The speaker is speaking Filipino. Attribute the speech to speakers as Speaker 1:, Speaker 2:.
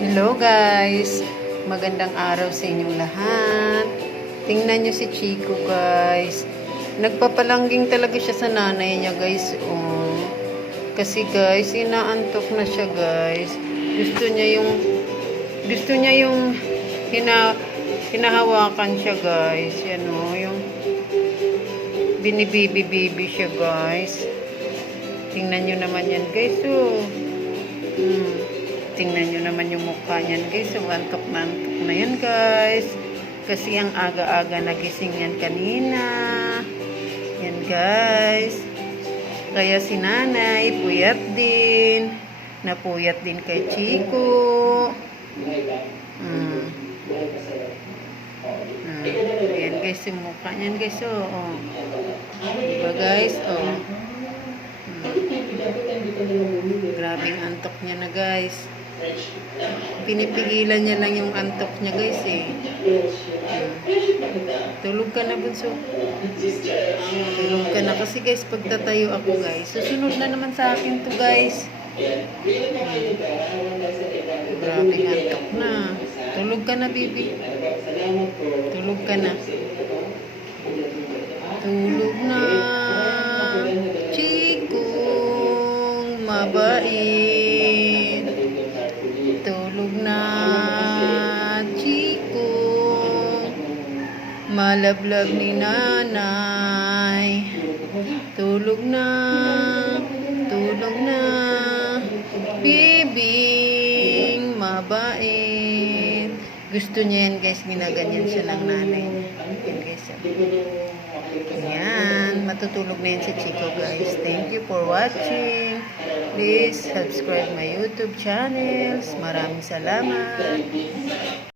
Speaker 1: Hello guys! Magandang araw sa inyong lahat. Tingnan nyo si Chico guys. Nagpapalangging talaga siya sa nanay niya guys. Oh. Kasi guys, inaantok na siya guys. Gusto niya yung gusto niya yung hina, hinahawakan siya guys. Yan o, yung binibibi-bibi siya guys. Tingnan nyo naman yan guys. Oh. Hmm. Tingnan nyo naman yung mukha niyan guys. So, antok na yan guys. Kasi ang aga-aga nagising yan kanina. Yan guys. Kaya si nanay, puyat din. Napuyat din kay Chico. Hmm. Hmm. Ayan guys, yung mukha niyan guys. Oh, oh. Diba guys? Oh. Hmm. Grabing antok niya na guys. Pinipigilan niya lang yung antok niya guys eh. Tulog ka na bunso. Tulog ka na kasi guys pagtatayo ako guys. Susunod na naman sa akin to guys. Grabing antok na. Tulog ka na baby. Tulog ka na. Tulog na. Chikong mabait. Tulog na. Chikong malablab ni nanay. Tulog na. Tulog na. Bibing mabait. Gusto niya yan guys, ginaganyan siya ng nanay niya. Yan guys. Yan, matutulog na yan si Chico guys. Thank for watching. Please subscribe my YouTube channels. Maraming salamat.